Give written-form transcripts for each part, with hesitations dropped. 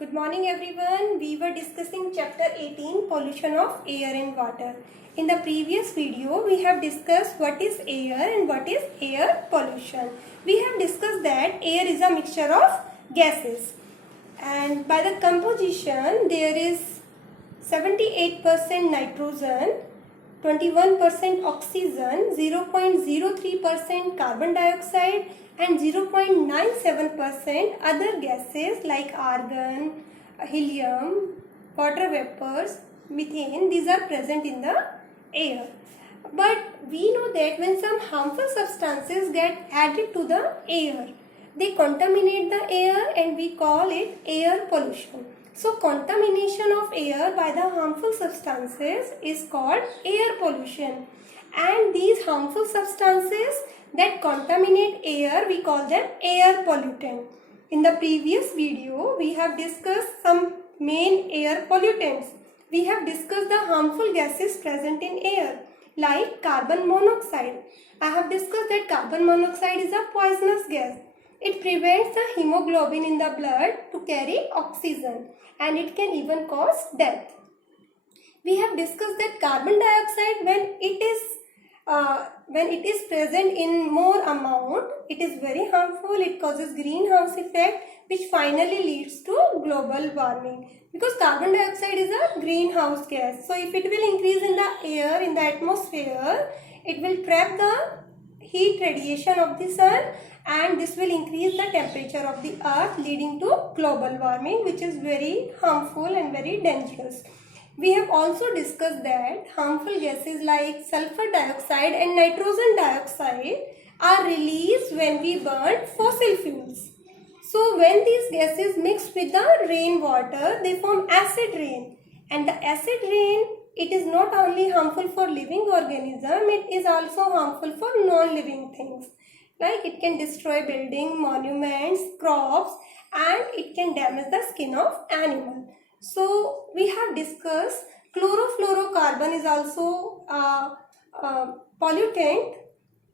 Good morning everyone. We were discussing chapter 18, pollution of air and water. In the previous video, we have discussed what is air and what is air pollution. We have discussed that air is a mixture of gases, and by the composition there is 78% nitrogen, 21% oxygen, 0.03% carbon dioxide and 0.97% other gases like argon, helium, water vapors, methane. These are present in the air. But we know that when some harmful substances get added to the air, they contaminate the air and we call it air pollution. So contamination of air by the harmful substances is called air pollution, and these harmful substances that contaminate air, we call them air pollutant. In the previous video, we have discussed some main air pollutants. We have discussed the harmful gases present in air like carbon monoxide. I have discussed that carbon monoxide is a poisonous gas. It prevents the hemoglobin in the blood to carry oxygen and it can even cause death. We have discussed that carbon dioxide, when it is present in more amount, it is very harmful. It causes greenhouse effect, which finally leads to global warming, because carbon dioxide is a greenhouse gas. So if it will increase in the air, in the atmosphere, it will trap the heat radiation of the sun, and this will increase the temperature of the earth, leading to global warming, which is very harmful and very dangerous. We have also discussed that harmful gases like sulfur dioxide and nitrogen dioxide are released when we burn fossil fuels. So when these gases mix with the rainwater, they form acid rain, and the acid rain, it is not only harmful for living organism, it is also harmful for non-living things. Like it can destroy buildings, monuments, crops, and it can damage the skin of animals. So we have discussed chlorofluorocarbon is also a pollutant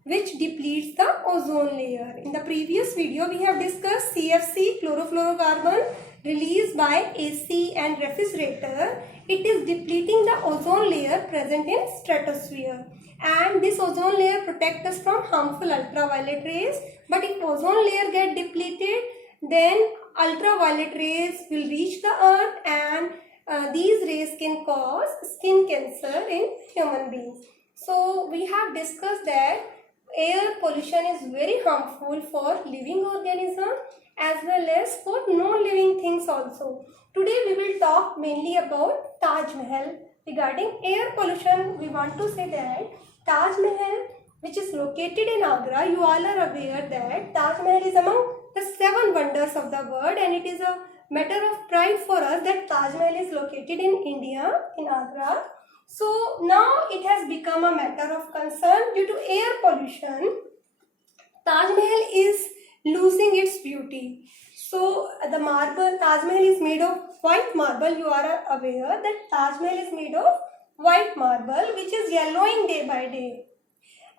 which depletes the ozone layer. In the previous video, we have discussed CFC, chlorofluorocarbon, released by AC and refrigerator. It is depleting the ozone layer present in stratosphere, and this ozone layer protects us from harmful ultraviolet rays. But if ozone layer get depleted, then ultraviolet rays will reach the earth, and these rays can cause skin cancer in human beings. So we have discussed that air pollution is very harmful for living organisms as well as for non-living things also. Today we will talk mainly about Taj Mahal. Regarding air pollution, we want to say that Taj Mahal, which is located in Agra, you all are aware that Taj Mahal is among the 7 wonders of the world, and it is a matter of pride for us that Taj Mahal is located in India, in Agra. So now it has become a matter of concern due to air pollution. Taj Mahal is losing its beauty. So the marble Taj Mahal is made of white marble. You are aware that Taj Mahal is made of white marble, which is yellowing day by day.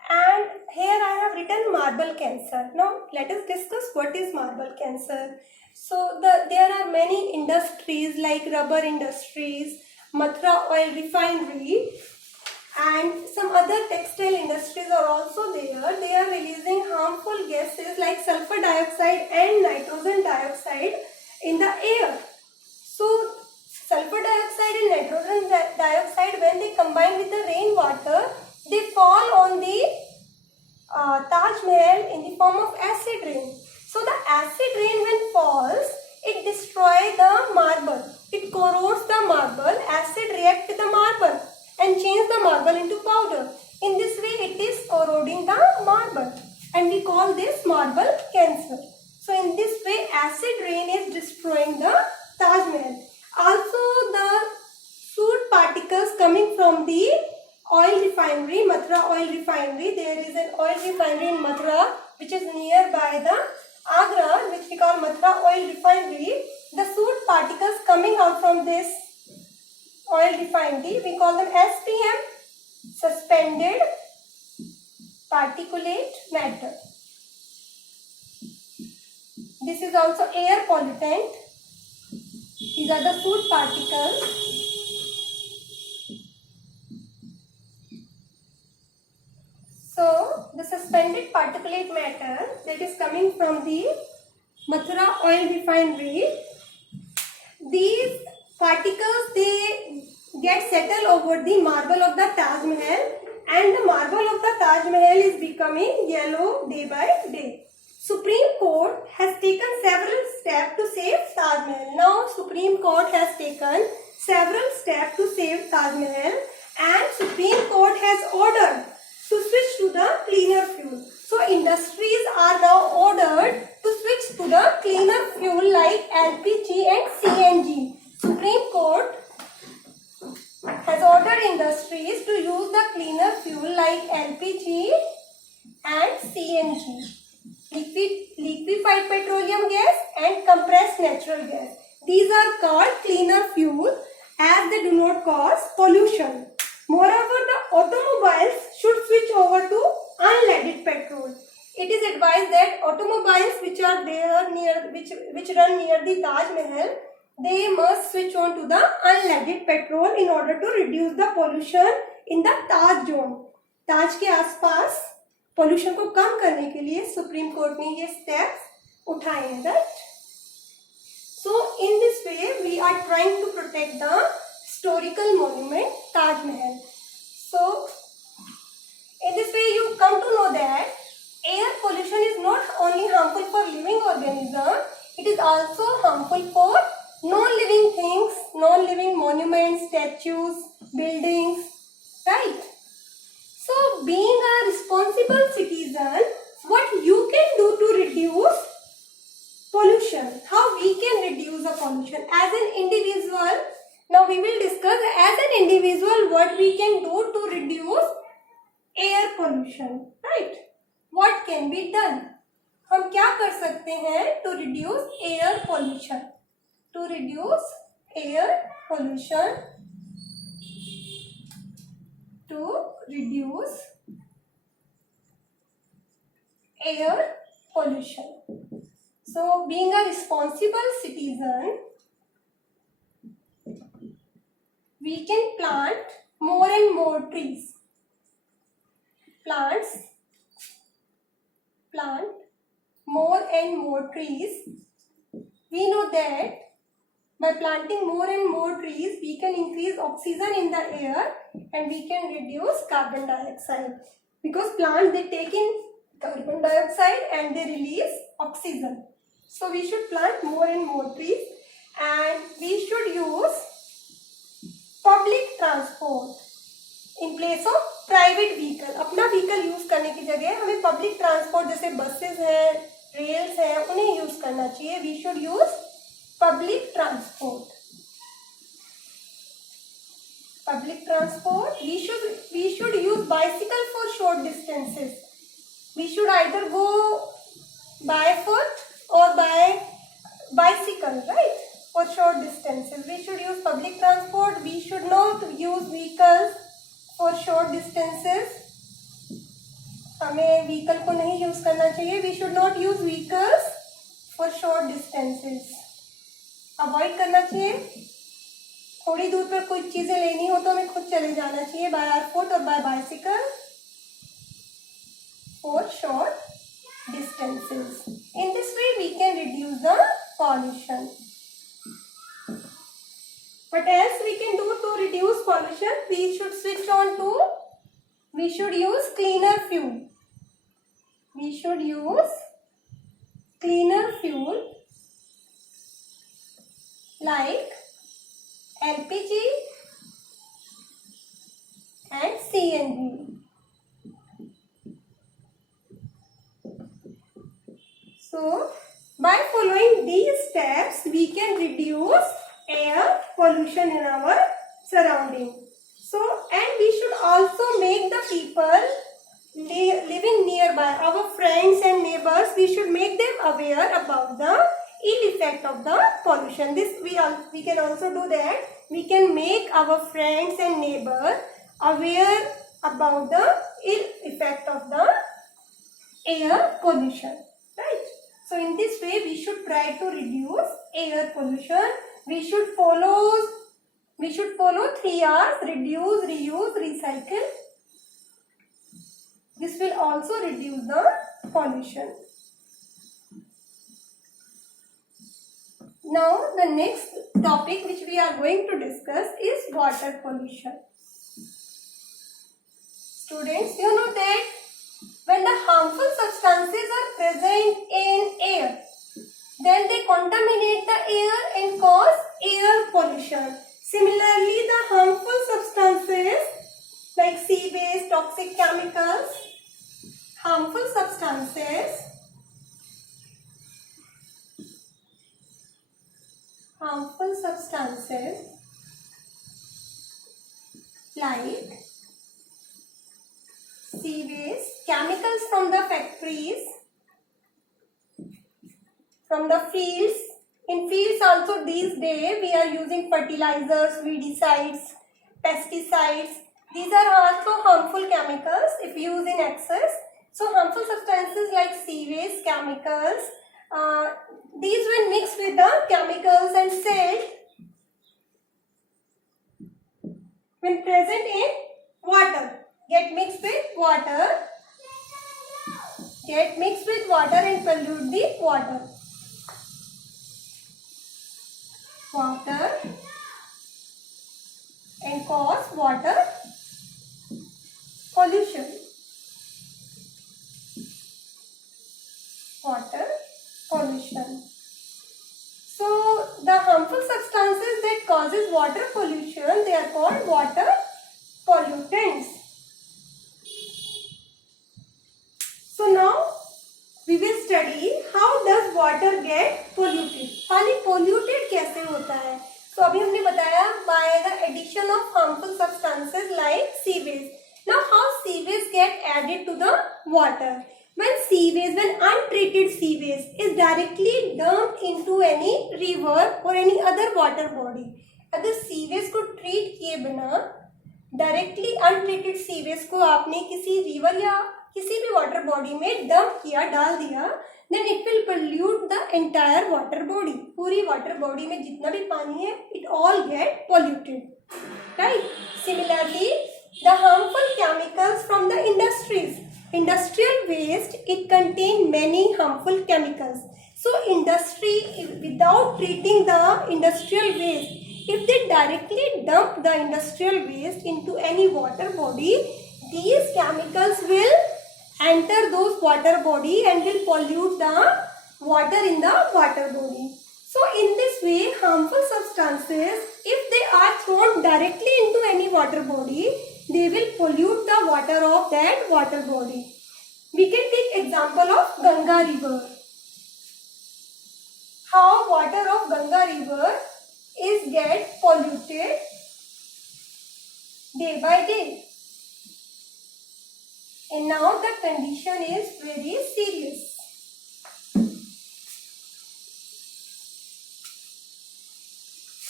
And here I have written marble cancer. Now let us discuss what is marble cancer. So there are many industries like rubber industries, Mathura oil refinery, and some other textile industries are also there. They are releasing harmful gases like sulfur dioxide and nitrogen dioxide in the air. So sulfur dioxide and nitrogen dioxide, when they combine with the rainwater, they fall on the Taj Mahal in the form of acid rain. So the acid rain, when falls, it destroys the marble. It corrodes the marble. Acid reacts with the marble and change the marble into powder. In this way, it is corroding the marble, and we call this marble cancer. So in this way, acid rain is destroying the Taj Mahal. Also, the soot particles coming from the oil refinery, Mathura oil refinery. There is an oil refinery in Mathura which is nearby the Agra, which we call Mathura oil refinery. The soot particles coming out from this oil refinery, we call them SPM, suspended particulate matter. This is also air pollutant. These are the soot particles. So the suspended particulate matter that is coming from the Mathura oil refinery, these particles, they get settled over the marble of the Taj Mahal, and the marble of the Taj Mahal is becoming yellow day by day. Supreme Court has taken several steps to save Taj Mahal. Now Supreme Court has taken several steps to save Taj Mahal, and Supreme Court has ordered to switch to the cleaner fuel. So industries are now ordered to switch to the cleaner fuel like LPG and CNG. Supreme Court has ordered industries to use the cleaner fuel like LPG and CNG, liquefied petroleum gas and compressed natural gas. These are called cleaner fuel as they do not cause pollution. Moreover, the automobiles should switch over to unleaded petrol. It is advised that automobiles which are there near which run near the Taj Mahal, they must switch on to the unleaded petrol in order to reduce the pollution in the Taj zone. ताज के आसपास pollution को कम करने के लिए supreme court ने ये steps उठाए हैं, right? So in this way we are trying to protect the historical monument Taj Mahal. So in this way you come to know that air pollution is not only harmful for living organisms, it is also harmful for non-living things, non-living monuments, statues, buildings, right? So being a responsible citizen, what you can do to reduce pollution, how we can reduce the pollution as an individual. Now we will discuss as an individual what we can do to reduce air pollution, right? What can be done? हम क्या कर सकते हैं to reduce air pollution? To reduce air pollution, to reduce air pollution. So being a responsible citizen, we can plant more and more trees. Plant more and more trees. We know that by planting more and more trees, we can increase oxygen in the air and we can reduce carbon dioxide. Because plants, they take in carbon dioxide and they release oxygen. So we should plant more and more trees, and we should use public transport in place of private vehicle. अपना vehicle use करने की जगह हमें public transport जैसे buses हैं, rails हैं, उन्हें use करना चाहिए. We should use public transport. Public transport, we should use bicycle for short distances. We should either go by foot और by bicycle, right? For short distances, we should use public transport. We should not use vehicles for short distances. हमें vehicle को नहीं use करना चाहिए. We should not use vehicles for short distances. Avoid करना चाहिए. थोड़ी दूर पर कोई चीजें लेनी हो तो हमें खुद चले जाना चाहिए बाय आवर फुट और by bicycle for short distances. In this way, we can reduce the pollution. What else we can do to reduce pollution? We should use cleaner fuel. We should use cleaner fuel like LPG and CNG. So by following these steps, we can reduce air pollution in our surrounding. So, and we should also make the people living nearby, our friends and neighbors, we should make them aware about the ill effect of the pollution. This we can also do that. We can make our friends and neighbors aware about the ill effect of the air pollution, right? So in this way, we should try to reduce air pollution. we should follow 3 R's: reduce, reuse, recycle. This will also reduce the pollution. Now the next topic which we are going to discuss is water pollution. Students, you know that when the harmful substances are present in air, then they contaminate the air and cause air pollution. Similarly, the harmful substances like sea-based toxic chemicals, harmful substances like sea-based chemicals from the factories, from the fields. In fields also these days we are using fertilizers, weedicides, pesticides. These are also harmful chemicals if used in excess. So harmful substances like sea-based chemicals, these when mixed with the chemicals and salt, when present in water, get mixed with water and pollute the water. And cause water pollution. So the harmful substances that causes water pollution, they are called water pollutants. So now we will study how does water get polluted. पानी polluted कैसे होता है? So अभी हमने बताया by the addition of harmful substances like sea waste. Now how sea waste get added to the water? When untreated sea waste is directly dumped into any river or any other water body. अगर sea waste को treat किए बिना directly untreated sea waste को आपने किसी river या किसी भी water body में dump किया, डाल दिया, then it will pollute the entire water body. पूरी water body में जितना भी पानी है, it all get polluted, right? Similarly, the harmful chemicals from the industries. Industrial waste, it contain many harmful chemicals. So industry, without treating the industrial waste, if they directly dump the industrial waste into any water body, these chemicals will enter those water body and will pollute the water in the water body. So in this way, harmful substances, if they are thrown directly into any water body, they will pollute the water of that water body. We can take example of Ganga river. How water of Ganga river is get polluted day by day. And now the condition is very serious.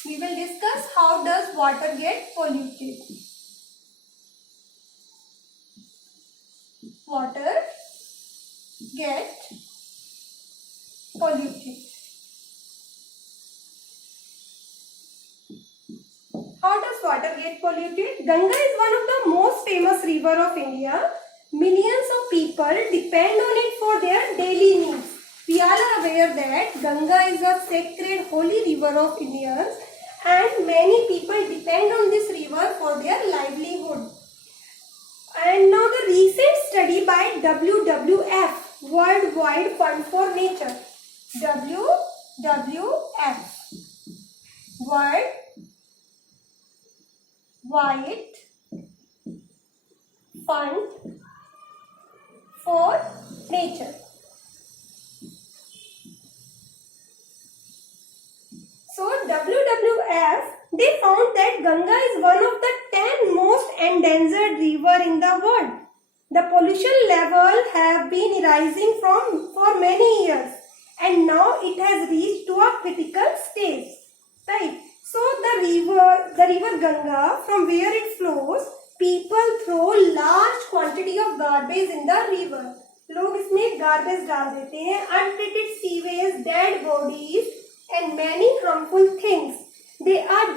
We will discuss how does water get polluted. Water get polluted. How does water get polluted? Ganga is one of the most famous river of India. Millions of people depend on it for their daily needs. We all are aware that Ganga is a sacred holy river of Indians and many people depend on this river for their livelihood. And now the recent study by WWF, World Wide Fund for Nature. WWF, World Wide Fund for Nature. So WWF, they found that Ganga is one of the 10 most endangered river in the world. The pollution level have been rising for many years and now it has reached to a critical stage. Right? So the river Ganga, from where it flows, people throw large quantity of garbage in the river. लोग इसमें garbage डाल देते हैं, untreated sewage, dead bodies and many harmful things.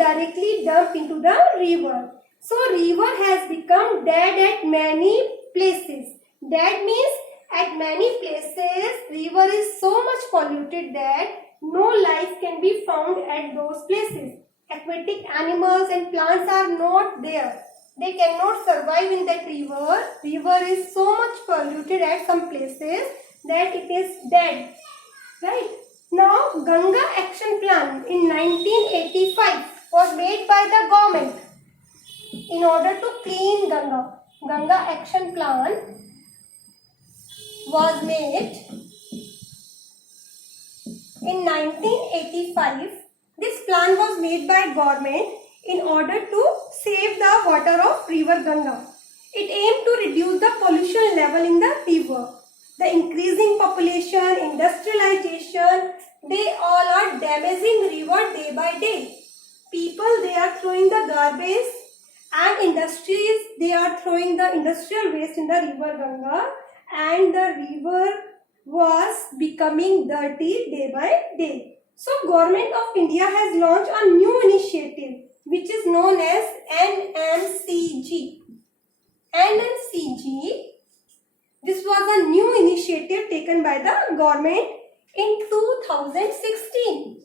directly dumped into the river. So river has become dead at many places. That means at many places river is so much polluted that no life can be found at those places. Aquatic animals and plants are not there. They cannot survive in that river. River is so much polluted at some places that it is dead. Right? Now, Ganga Action Plan in 1985 was made by the government in order to clean Ganga. Ganga Action Plan was made in 1985. This plan was made by government in order to save the water of river Ganga. It aimed to reduce the pollution level in the river. The increasing population, industrialization, they all are damaging river day by day. People, they are throwing the garbage, and industries, they are throwing the industrial waste in the river Ganga, and the river was becoming dirty day by day. So Government of India has launched a new initiative which is known as NMCG. NMCG, this was a new initiative taken by the government in 2016.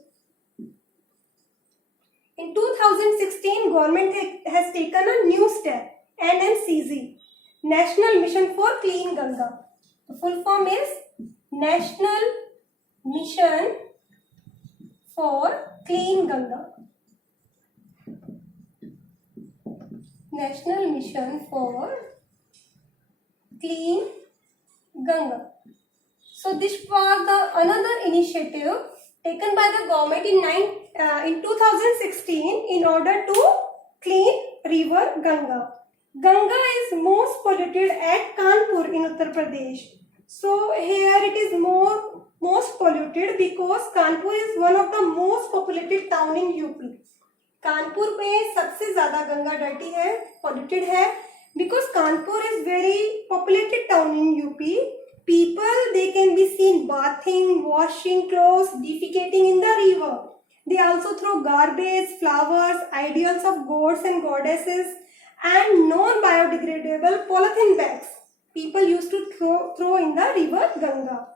In 2016, government has taken a new step, NMCG, National Mission for Clean Ganga. The full form is National Mission for Clean Ganga. National Mission for Clean Ganga. So this was the another initiative taken by the government in 2016 in order to clean river Ganga. Ganga is most polluted at Kanpur in Uttar Pradesh. So here it is most polluted because Kanpur is one of the most populated town in UP. Kanpur में सबसे ज़्यादा Ganga dirty है, polluted है, because Kanpur is very populated town in UP. People, they can be seen bathing, washing clothes, defecating in the river. They also throw garbage, flowers, ideals of gods and goddesses, and non-biodegradable polythene bags. People used to throw in the river Ganga.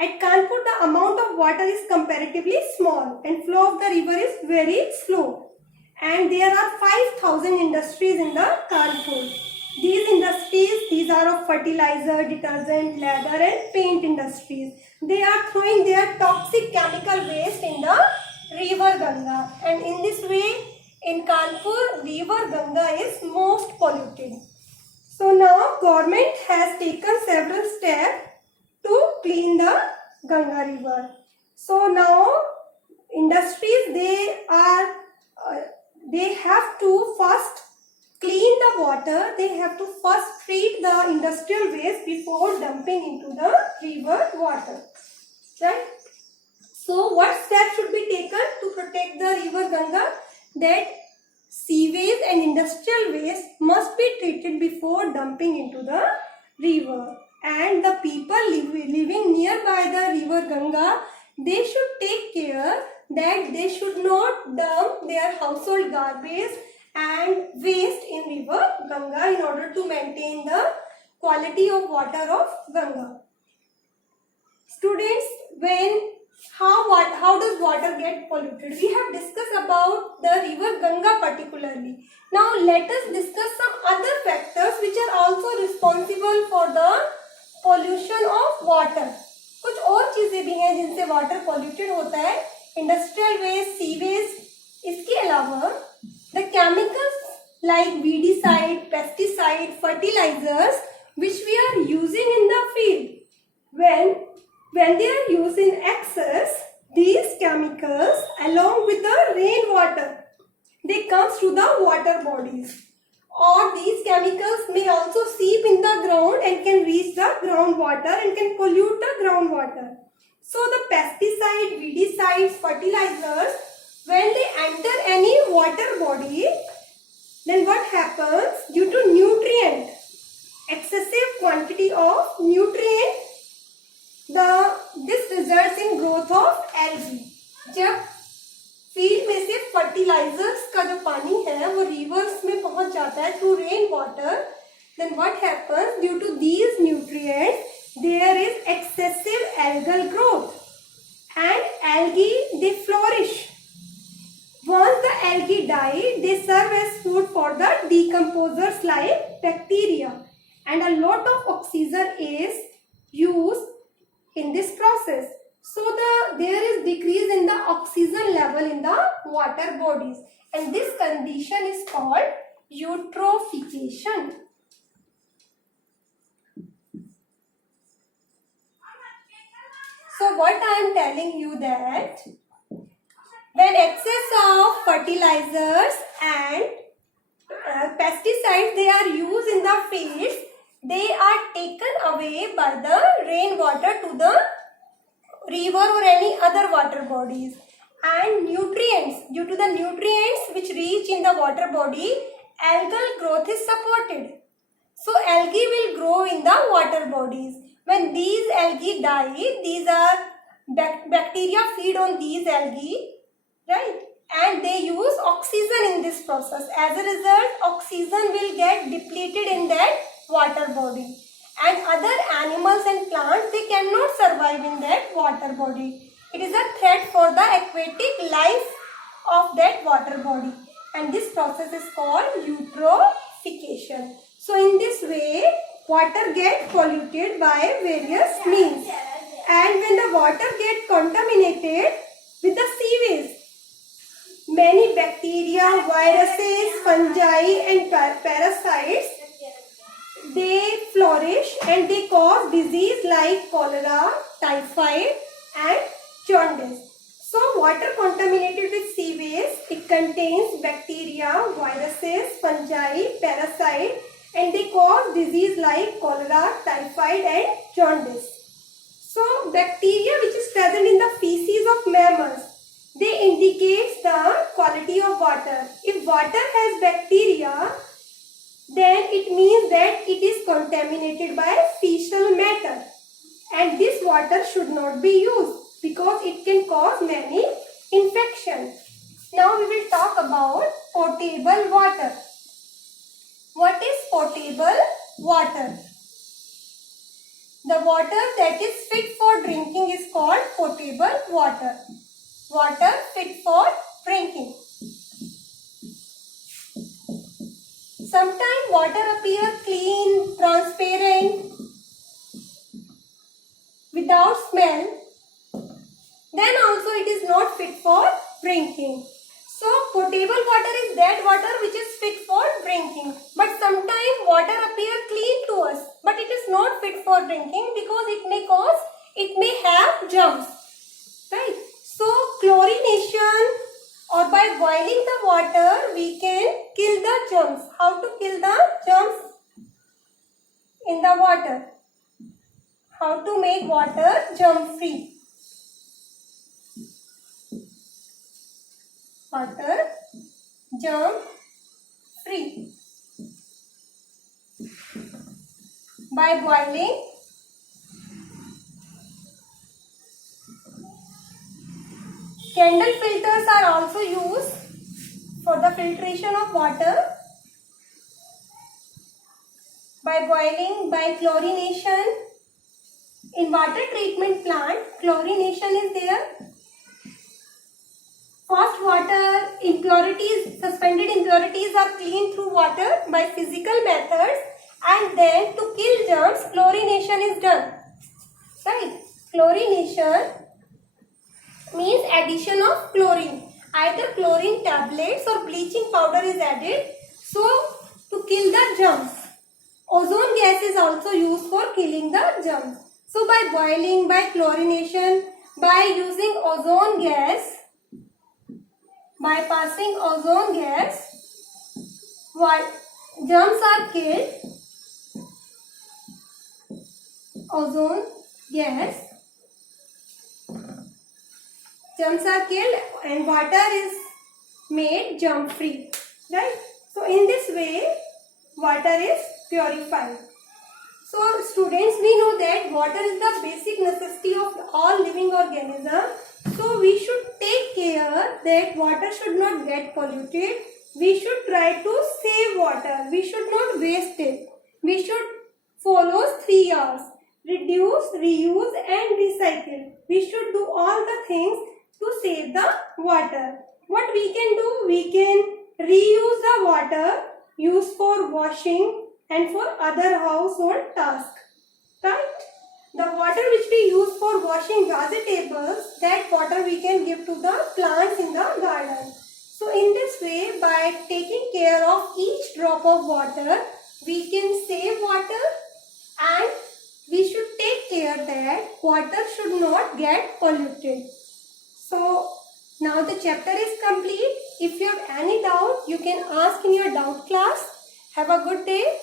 At Kanpur, the amount of water is comparatively small and flow of the river is very slow. And there are 5,000 industries in the Kanpur. These industries, these are of fertilizer, detergent, leather and paint industries. They are throwing their toxic chemical waste in the river Ganga. And in this way, in Kanpur, river Ganga is most polluted. So now government has taken several steps to clean the Ganga river. So now industries, they have to first clean the water. They have to first treat the industrial waste before dumping into the river water. Right? So what steps should be taken to protect the river Ganga? That sewage and industrial waste must be treated before dumping into the river. And the people living nearby the river Ganga, they should take care that they should not dump their household garbage and waste in river Ganga in order to maintain the quality of water of Ganga. Students, how does water get polluted? We have discussed about the river Ganga particularly. Now let us discuss some other factors which are also responsible for the pollution of water. कुछ और चीजें भी हैं जिनसे water polluted होता है, industrial waste, sewage. इसके अलावा the chemicals like weedicide, pesticide, fertilizers which we are using in the field, when they are used in excess, these chemicals along with the rainwater, they come through the water bodies, or these chemicals may also seep in the ground and can reach the groundwater and can pollute the groundwater. So the pesticide, weedicides, fertilizers, when they enter any water body, then what happens? Due to nutrient, excessive quantity of nutrient, this results in growth of algae. जब field में से fertilisers का जो पानी है वो reverse में पहुंच जाता है through rain water, then what happens, due to these nutrients there is excessive algal growth and algae they flourish. Once the algae die, they serve as food for the decomposers like bacteria, and a lot of oxygen is used in this process. So there is decrease in the oxygen level in the water bodies, and this condition is called eutrophication. So what I am telling you that when excess of fertilizers and pesticides they are used in the fields, they are taken away by the rainwater to the river or any other water bodies, and nutrients, due to the nutrients which reach in the water body, algal growth is supported. So algae will grow in the water bodies. When these algae die, these are bacteria feed on these algae, right, and they use oxygen in this process. As a result, oxygen will get depleted in that water body, and other animals and plants, they cannot survive in that water body. It is a threat for the aquatic life of that water body, and this process is called eutrophication. So in this way, water gets polluted by various means, and when the water gets contaminated with the sewage, many bacteria, viruses, fungi and parasites, they flourish and they cause disease like cholera, typhoid and jaundice. So water contaminated with sewage, it contains bacteria, viruses, fungi, parasites, and they cause disease like cholera, typhoid and jaundice. So bacteria which is present in the feces of mammals, they indicate the quality of water. If water has bacteria, then it means that it is contaminated by fecal matter, and this water should not be used because it can cause many infections. Now we will talk about potable water. What is potable water? The water that is fit for drinking is called potable water. Water fit for drinking. Sometimes water appears clean, transparent, without smell. Then also it is not fit for drinking. So potable water is that water which is fit for drinking. But sometimes water appears clean to us, but it is not fit for drinking because it may have germs. Right? So chlorination, or by boiling the water, we can kill the germs. How to kill the germs in the water? How to make water germ free? Water germ free. By boiling candle filters are also used for the filtration of water. By boiling, by chlorination. In water treatment plant, chlorination is there. First, water impurities, suspended impurities are cleaned through water by physical methods, and then to kill germs, chlorination is done. Right? Chlorination means addition of chlorine. Either chlorine tablets or bleaching powder is added, so to kill the germs. Ozone gas is also used for killing the germs. So by boiling, by chlorination, by using ozone gas, by passing ozone gas, while germs are killed. Ozone gas, germs are killed and water is made germ free, right? So in this way water is purified. So students, we know that water is the basic necessity of all living organisms. So So we should take care that water should not get polluted. We should try to save water. We should not waste it. We should follow 3 R's: reduce, reuse and recycle. We should do all the things to save the water. What we can do? We can reuse the water used for washing and for other household tasks. Right? The water which we use for washing vegetables, that water we can give to the plants in the garden. So in this way, by taking care of each drop of water, we can save water, and we should take care that water should not get polluted. So now the chapter is complete. If you have any doubt, you can ask in your doubt class. Have a good day.